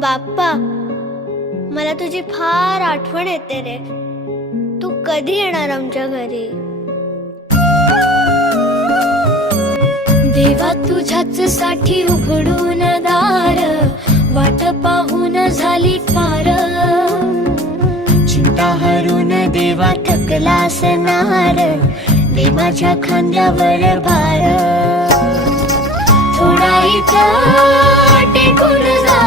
बाप्पा, मला तुझी फार आठवण येते रे. तू कधी येणार आमच्या घरी? देवा तुझ्याच साठी उघडून दार, वाट पाहून झाली फार. चिंता हरून देवा थकला असणार, दे माझ्या खांद्यावर भार. थोडा इथं टेकून जा,